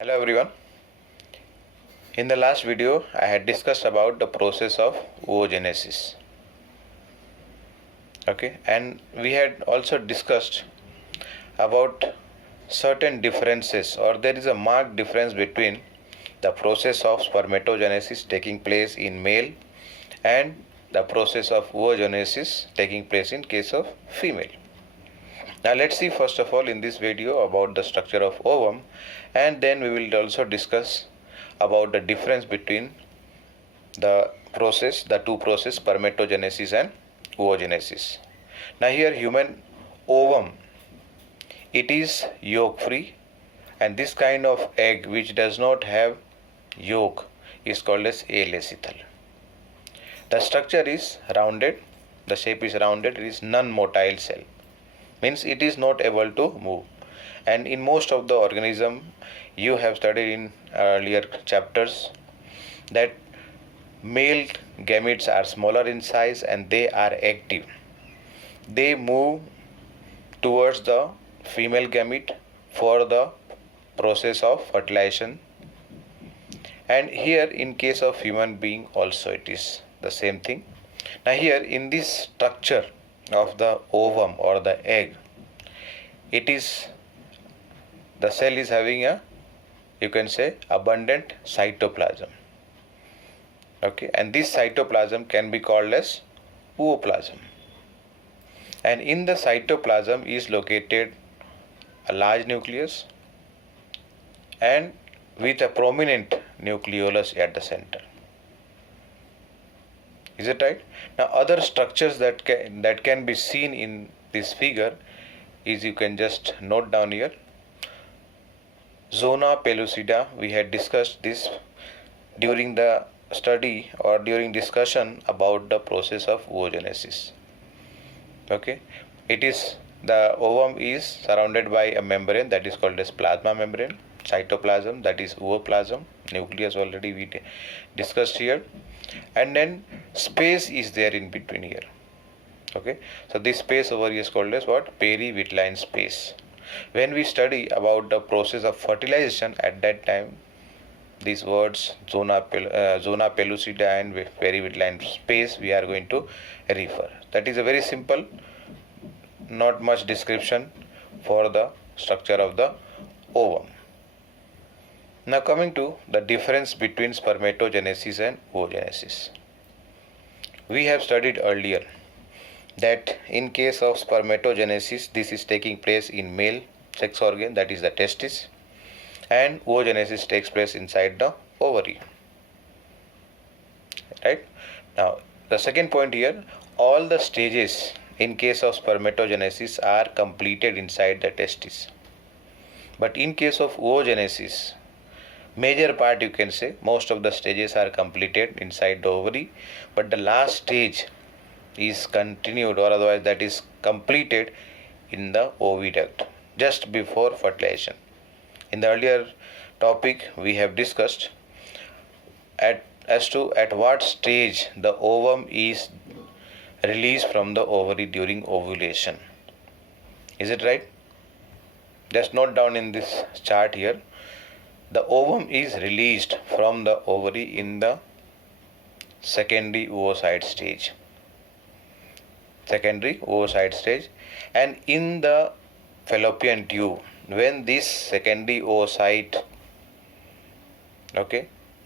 Hello everyone. In the last video, I had discussed about the process of oogenesis. Okay, and we had also discussed about certain differences, or there is a marked difference between the process of spermatogenesis taking place in male and the process of oogenesis taking place in case of female. Now let's see first of all in this video about the structure of ovum, and then we will also discuss about the difference between the two process spermatogenesis and oogenesis. Now here human ovum, it is yolk free, and this kind of egg which does not have yolk is called as alecythal. The structure is rounded, the shape is rounded, it is non-motile cell, means it is not able to move. And in most of the organism you have studied in earlier chapters that male gametes are smaller in size and they are active. They move towards the female gamete for the process of fertilization, and here in case of human being also it is the same thing. Now here in this structure of the ovum or the egg, it is the cell is having a, you can say, abundant cytoplasm. Okay, and this cytoplasm can be called as ooplasm, and in the cytoplasm is located a large nucleus and with a prominent nucleolus at the center. Is it right? Now other structures that can be seen in this figure is, you can just note down here, zona pellucida. We had discussed this during the study or during discussion about the process of oogenesis. Okay, it is, the ovum is surrounded by a membrane that is called as plasma membrane, cytoplasm that is ooplasm, nucleus already we discussed here, and then space is there in between here. Okay, so this space over here is called as what? Perivitelline space. When we study about the process of fertilization, at that time these words zona pellucida and perivitelline space we are going to refer. That is a very simple, not much description for the structure of the ovum. Now coming to the difference between spermatogenesis and oogenesis. We have studied earlier that in case of spermatogenesis, this is taking place in male sex organ, that is the testis, and oogenesis takes place inside the ovary. Right? Now the second point here, all the stages in case of spermatogenesis are completed inside the testis, but in case of oogenesis, major part, you can say, most of the stages are completed inside the ovary, but the last stage is continued, or otherwise that is completed in the oviduct just before fertilization. In the earlier topic we have discussed as to at what stage the ovum is released from the ovary during ovulation. Is it right? Just note down in this chart here, the ovum is released from the ovary in the secondary oocyte stage. And in the fallopian tube, when this secondary oocyte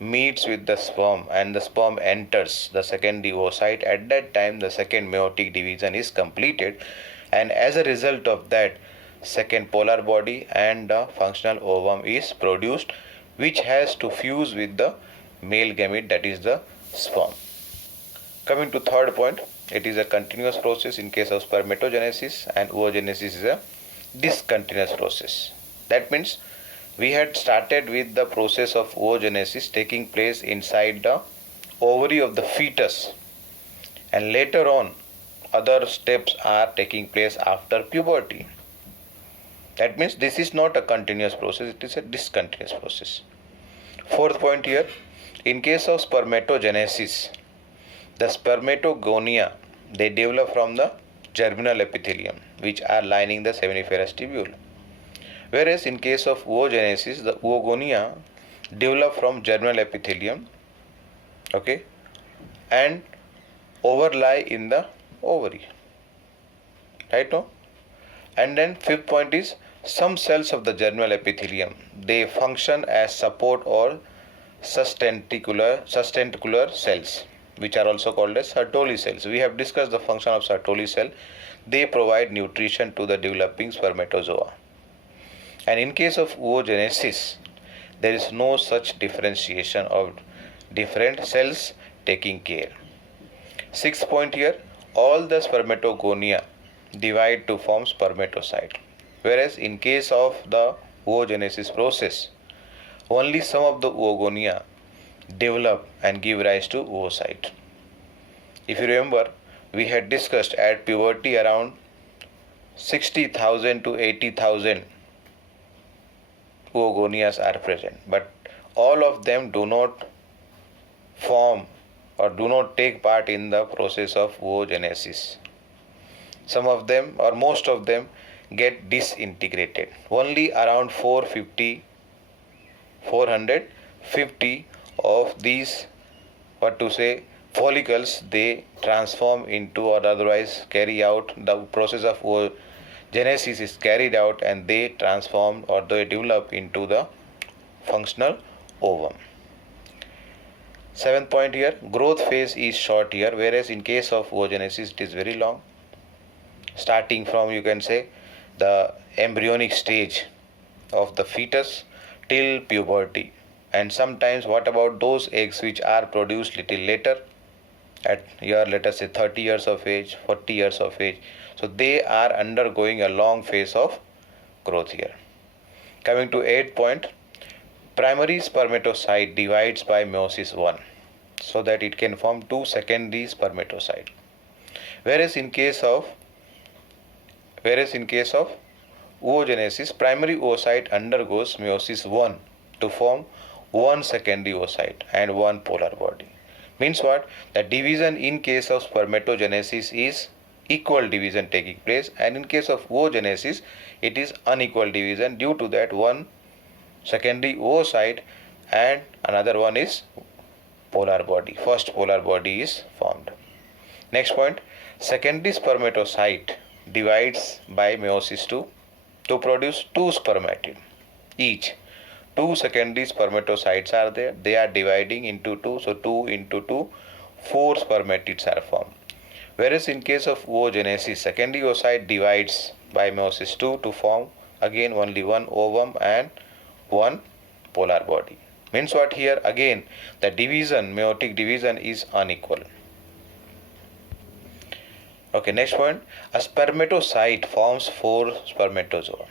meets with the sperm and the sperm enters the secondary oocyte, at that time the second meiotic division is completed, and as a result of that, second polar body and the functional ovum is produced, which has to fuse with the male gamete, that is the sperm. Coming to third point, it is a continuous process in case of spermatogenesis, and oogenesis is a discontinuous process. That means we had started with the process of oogenesis taking place inside the ovary of the fetus, and later on other steps are taking place after puberty. That means this is not a continuous process, it is a discontinuous process. Fourth point here, in case of spermatogenesis, the spermatogonia, they develop from the germinal epithelium which are lining the seminiferous tubule. Whereas in case of oogenesis, the oogonia develop from germinal epithelium, okay, and overlie in the ovary, right? No? And then fifth point is some cells of the germinal epithelium, they function as support or sustentacular cells, which are also called as Sertoli cells. We have discussed the function of Sertoli cell. They provide nutrition to the developing spermatozoa. And in case of oogenesis, there is no such differentiation of different cells taking care. Sixth point here, all the spermatogonia divide to form spermatocyte. Whereas in case of the oogenesis process, only some of the oogonia develop and give rise to oocyte. If you remember, we had discussed at puberty around 60,000 to 80,000 oogonias are present, but all of them do not form or do not take part in the process of oogenesis. Some of them or most of them get disintegrated. Only around 450 of these, follicles, they transform into or otherwise carry out the process of oogenesis is carried out, and they transform or they develop into the functional ovum. Seventh point here, growth phase is short here, whereas in case of oogenesis it is very long, starting from, you can say, the embryonic stage of the fetus till puberty. And sometimes what about those eggs which are produced little later, at your, let us say, 30 years of age, 40 years of age? So they are undergoing a long phase of growth here. Coming to 8th point, primary spermatocyte divides by meiosis 1 so that it can form 2 secondary spermatocyte. Whereas in case of oogenesis, primary oocyte undergoes meiosis 1 to form 1 secondary oocyte and 1 polar body. Means what? The division in case of spermatogenesis is equal division taking place, and in case of oogenesis it is unequal division. Due to that, one secondary oocyte and another one is polar body. First polar body is formed. Next point, secondary spermatocyte divides by meiosis 2 to produce 2 spermatid each. 2 secondary spermatocytes are there. They are dividing into 2. So 2 into 2, 4 spermatids are formed. Whereas in case of oogenesis, secondary oocyte divides by meiosis 2 to form again only 1 ovum and 1 polar body. Means what here? Again, the division, meiotic division is unequal. Okay, next point. A spermatocyte forms 4 spermatozoa.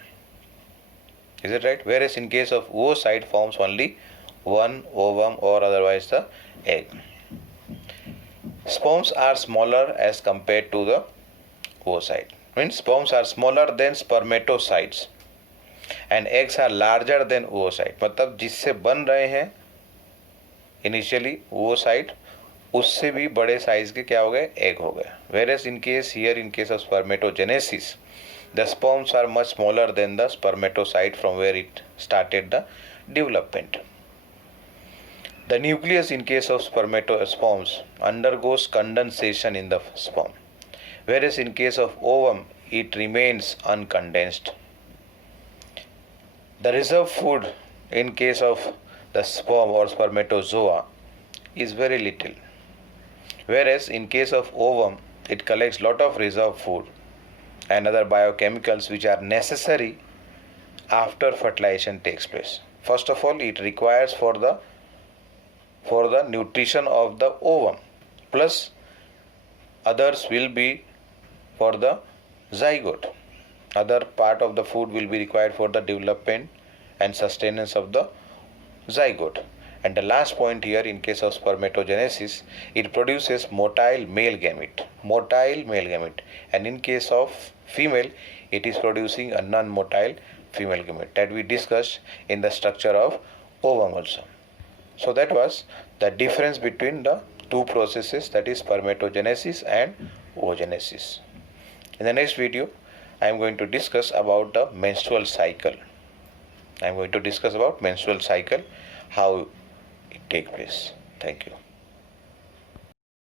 Is it right? Whereas in case of oocyte forms only 1 ovum or otherwise the egg. Sperms are smaller as compared to the oocyte. Means sperms are smaller than spermatocytes and eggs are larger than oocyte. मतलब जिससे बन रहे हैं initially oocyte, उससे भी बड़े size के क्या हो गए? एग हो गए. Whereas in case of spermatogenesis, the sperms are much smaller than the spermatocyte from where it started the development. The nucleus in case of sperms undergoes condensation in the sperm, whereas in case of ovum it remains uncondensed. The reserve food in case of the sperm or spermatozoa is very little, whereas in case of ovum it collects lot of reserve food and other biochemicals which are necessary after fertilization takes place. First of all, it requires for the nutrition of the ovum, plus others will be for the zygote. Other part of the food will be required for the development and sustenance of the zygote. And the last point here, in case of spermatogenesis, it produces motile male gamete. And in case of female, it is producing a non-motile female gamete that we discussed in the structure of ovum also. So that was the difference between the two processes, that is spermatogenesis and oogenesis. In the next video, I am going to discuss about the menstrual cycle. I am going to discuss about menstrual cycle, how it take place. Thank you.